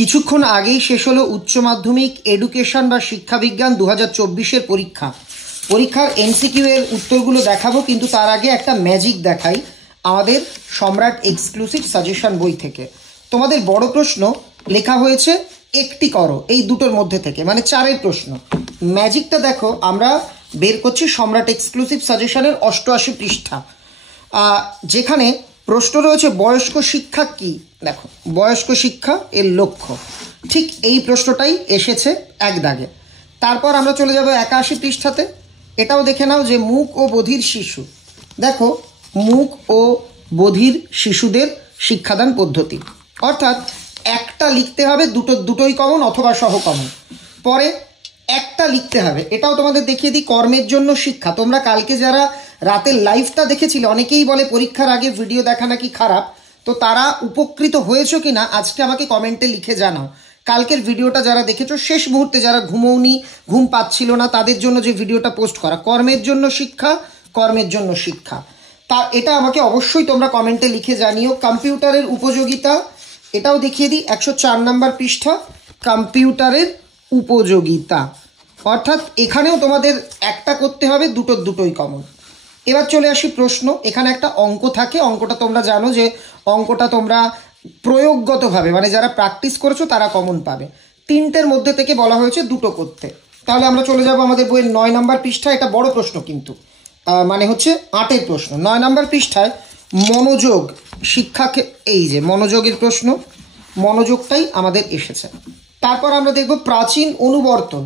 কিছুক্ষণ আগেই শেষ হলো উচ্চ মাধ্যমিক এডুকেশন বা শিক্ষাবিজ্ঞান 2024-এর পরীক্ষার এমসিকিউ এর উত্তরগুলো দেখাবো, কিন্তু তার আগে একটা ম্যাজিক দেখাই আমাদের সম্রাট এক্সক্লুসিভ সাজেশন বই থেকে। তোমাদের বড় প্রশ্ন লেখা হয়েছে একটি করো, এই দুটোর মধ্যে থেকে, মানে 4-এর প্রশ্ন। ম্যাজিকটা দেখো, আমরা বের করছি সম্রাট এক্সক্লুসিভ সাজেশনের 88 পৃষ্ঠা, যেখানে প্রশ্ন রয়েছে বয়স্ক শিক্ষা কি। দেখো, বয়স্ক শিক্ষা এর লক্ষ্য, ঠিক এই প্রশ্নটাই এসেছে এক দাগে। তারপর আমরা চলে যাব 81 পৃষ্ঠাতে। এটাও দেখে নাও যে মুক ও বধির শিশু। দেখো, মুক ও বধির শিশুদের শিক্ষাদান পদ্ধতি, অর্থাৎ একটা লিখতে হবে, দুটোই কমন অথবা সহ কমন। পরে একটা লিখতে হবে, এটাও তোমাদের দেখিয়ে দিই, কর্মের জন্য শিক্ষা। তোমরা কালকে যারা রাতের লাইভটা দেখেছিলে, অনেকেই বলে পরীক্ষার আগে ভিডিও দেখা নাকি খারাপ, তো তারা উপকৃত হয়েছো কিনা আজকে আমাকে কমেন্টে লিখে জানাও। কালকের ভিডিওটা যারা দেখেছো, শেষ মুহূর্তে যারা ঘুমোওনি, ঘুম পাচ্ছিল না, তাদের জন্য যে ভিডিওটা পোস্ট করা, কর্মের জন্য শিক্ষা, কর্মের জন্য শিক্ষা, তা এটা আমাকে অবশ্যই তোমরা কমেন্টে লিখে জানিও। কম্পিউটারের উপযোগিতা, এটাও দেখিয়ে দিই, 104 নম্বর পৃষ্ঠা, কম্পিউটারের উপযোগিতা। অর্থাৎ এখানেও তোমাদের একটা করতে হবে, দুটোই কমন। এবার চলে আসি প্রশ্ন। এখানে একটা অঙ্ক থাকে, অঙ্কটা তোমরা জানো যে অঙ্কটা তোমরা প্রয়োগগতভাবে, মানে যারা প্র্যাকটিস করেছো তারা কমন পাবে। 3টের মধ্যে থেকে বলা হয়েছে দুটো করতে। তাহলে আমরা চলে যাব আমাদের বইয়ের 9 নম্বর পৃষ্ঠা। এটা বড় প্রশ্ন কিন্তু, মানে হচ্ছে 8-এর প্রশ্ন। 9 নম্বর পৃষ্ঠায় মনোযোগ শিক্ষাকে, এই যে মনোযোগের প্রশ্ন, মনোযোগটাই আমাদের এসেছে। তারপর আমরা দেখব প্রাচীন অনুবর্তন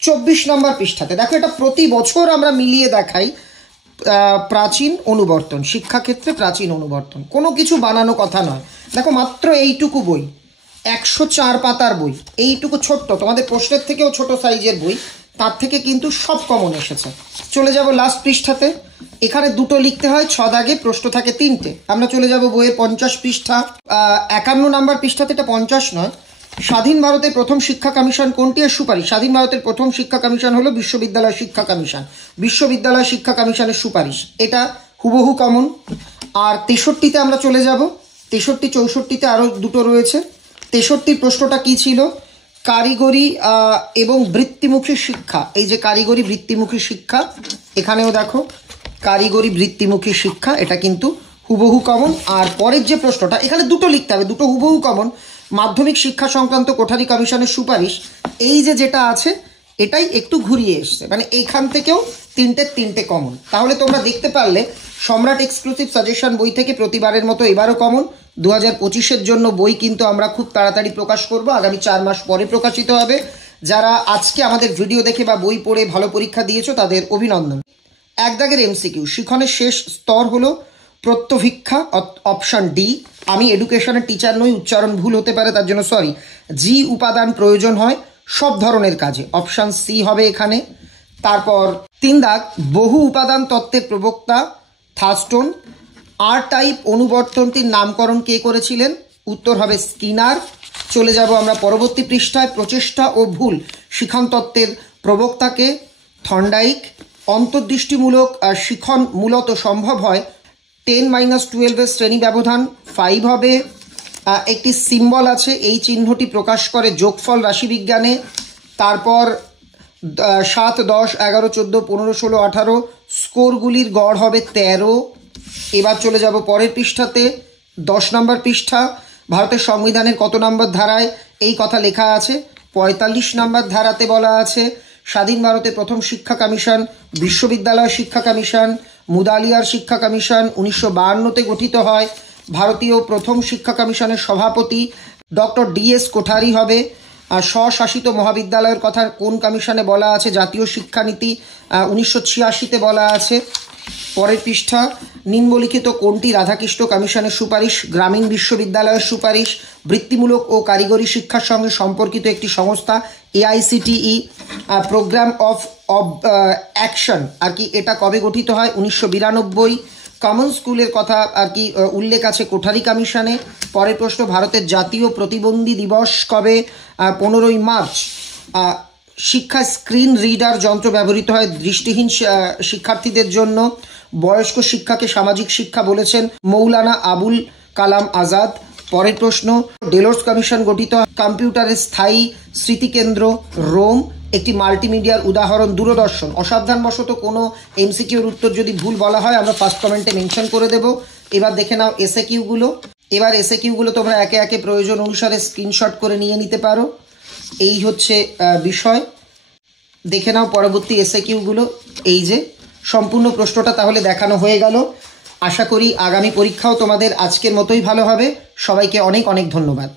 24 নম্বর পৃষ্ঠাতে। দেখো, এটা প্রতি বছর আমরা মিলিয়ে দেখাই। প্রাচীন অনুবর্তন, শিক্ষাক্ষেত্রে প্রাচীন অনুবর্তন, কোনো কিছু বানানো কথা নয়। দেখো, মাত্র এইটুকু বই, 104 পাতার বই, এইটুকু ছোট্ট, তোমাদের প্রশ্নের থেকেও ছোট সাইজের বই, তার থেকে কিন্তু সব কমন এসেছে। চলে যাব লাস্ট পৃষ্ঠাতে। এখানে দুটো লিখতে হয়, 6 দাগে, প্রশ্ন থাকে 3টে। আমরা চলে যাব বইয়ের 50 পৃষ্ঠা, 51 নম্বর পৃষ্ঠাতে, এটা 50 নয়। স্বাধীন ভারতের প্রথম শিক্ষা কমিশন কোনটি এর সুপারিশ? স্বাধীন ভারতের প্রথম শিক্ষা কমিশন হলো বিশ্ববিদ্যালয় শিক্ষা কমিশন। বিশ্ববিদ্যালয় শিক্ষা কমিশনের সুপারিশ, এটা হুবহু কমন। আর 63-তে আমরা চলে যাব। 63, 64-তে আরও দুটো রয়েছে। 63 প্রশ্নটা কি ছিল? কারিগরি এবং বৃত্তিমুখী শিক্ষা। এই যে কারিগরি বৃত্তিমুখী শিক্ষা, এখানেও দেখো কারিগরি বৃত্তিমুখী শিক্ষা, এটা কিন্তু হুবহু কমন। আর পরের যে প্রশ্নটা, এখানে দুটো লিখতে হবে, দুটো হুবহু কমন। মাধ্যমিক শিক্ষা সংক্রান্ত কোঠারি কমিশনের সুপারিশ, এই যে যেটা আছে এটাই একটু ঘুরিয়ে এসছে, মানে এইখান থেকেও 3টে কমন। তাহলে তোমরা দেখতে পারলে সম্রাট এক্সক্লুসিভ সাজেশন বই থেকে প্রতিবারের মতো এবারও কমন। 2025-এর জন্য বই কিন্তু আমরা খুব তাড়াতাড়ি প্রকাশ করব, আগামী 4 মাস পরে প্রকাশিত হবে। যারা আজকে আমাদের ভিডিও দেখে বা বই পড়ে ভালো পরীক্ষা দিয়েছো তাদের অভিনন্দন। এক দাগের এমসিকিউ, শিখনের শেষ স্তর হলো প্রত্যভিক্ষা, অপশন ডি। আমি এডুকেশনের টিচার নই, উচ্চারণ ভুল হতে পারে, তার জন্য সরি। জি উপাদান প্রয়োজন হয় সব ধরনের কাজে, অপশন সি হবে এখানে। তারপর 3 দাগ, বহু উপাদান তত্ত্বের প্রবক্তা থার্স্টন। আর টাইপ অনুবর্তনটির নামকরণ কে করেছিলেন? উত্তর হবে স্কিনার। চলে যাব আমরা পরবর্তী পৃষ্ঠায়, প্রচেষ্টা ও ভুল শিখন তত্ত্বের প্রবক্তাকে? থর্নডাইক। অন্তর্দৃষ্টিমূলক শিখন মূলত সম্ভব হয় 10-12-এর শ্রেণী ব্যবধান 5 হবে। একটি সিম্বল আছে, এই চিহ্নটি প্রকাশ করে যোগফল রাশিবিজ্ঞানে। তারপর 7, 10, 11, 14, 15, 16, 18 স্কোরগুলির গড় হবে 13। এবার চলে যাব পরের পৃষ্ঠাতে, 10 নম্বর পৃষ্ঠা। ভারতের সংবিধানের কত নম্বর ধারায় এই কথা লেখা আছে? 45 নম্বর ধারাতে বলা আছে স্বাধীন ভারতের প্রথম শিক্ষা কমিশন বিশ্ববিদ্যালয় শিক্ষা কমিশন, মুদালিয়ার শিক্ষা কমিশন 1952-তে গঠিত হয়। ভারতীয় প্রথম শিক্ষা কমিশনের সভাপতি ডক্টর ডিএস কোঠারি হবে। স্বশাসিত মহাবিদ্যালয়ের কথা কোন কমিশনে বলা আছে? জাতীয় শিক্ষানীতি 1986-তে বলা আছে। পরের পৃষ্ঠা, নিম্নলিখিত কোনটি রাধাকৃষ্ণ কমিশনের সুপারিশ? গ্রামীণ বিশ্ববিদ্যালয়ের সুপারিশ। বৃত্তিমূলক ও কারিগরি শিক্ষার সঙ্গে সম্পর্কিত একটি সংস্থা AICTE। প্রোগ্রাম অফ অ্যাকশন আর কি, এটা কবে গঠিত হয়? 1992। কমন স্কুলের কথা আর কি উল্লেখ আছে কোঠারি কমিশনে। পরের প্রশ্ন, ভারতের জাতীয় প্রতিবন্ধী দিবস কবে? 15ই মার্চ। শিক্ষা স্ক্রিন রিডার যন্ত্র ব্যবহৃত হয় দৃষ্টিহীন শিক্ষার্থীদের জন্য। বয়স্ক শিক্ষাকে সামাজিক শিক্ষা বলেছেন মৌলানা আবুল কালাম আজাদ। পরের প্রশ্ন, ডেলোর্স কমিশন গঠিত কম্পিউটারের স্থায়ী স্মৃতিকেন্দ্র রোম, একটি মাল্টিমিডিয়ার উদাহরণ দূরদর্শন। অসাবধানবশত কোনো এমসিকিউর উত্তর যদি ভুল বলা হয় আমরা ফার্স্ট কমেন্টে মেনশন করে দেব। এবার দেখে নাও এসএ কিউগুলো। এবার এসএ কিউগুলো তোমরা একে একে প্রয়োজন অনুসারে স্ক্রিনশট করে নিয়ে নিতে পারো। এই হচ্ছে বিষয়। দেখে নাও পরবর্তী এসএ কিউগুলো। এই যে সম্পূর্ণ প্রশ্নটা তাহলে দেখানো হয়ে গেল। আশা করি আগামী পরীক্ষাও তোমাদের আজকের মতোই ভালো হবে। সবাইকে অনেক অনেক ধন্যবাদ।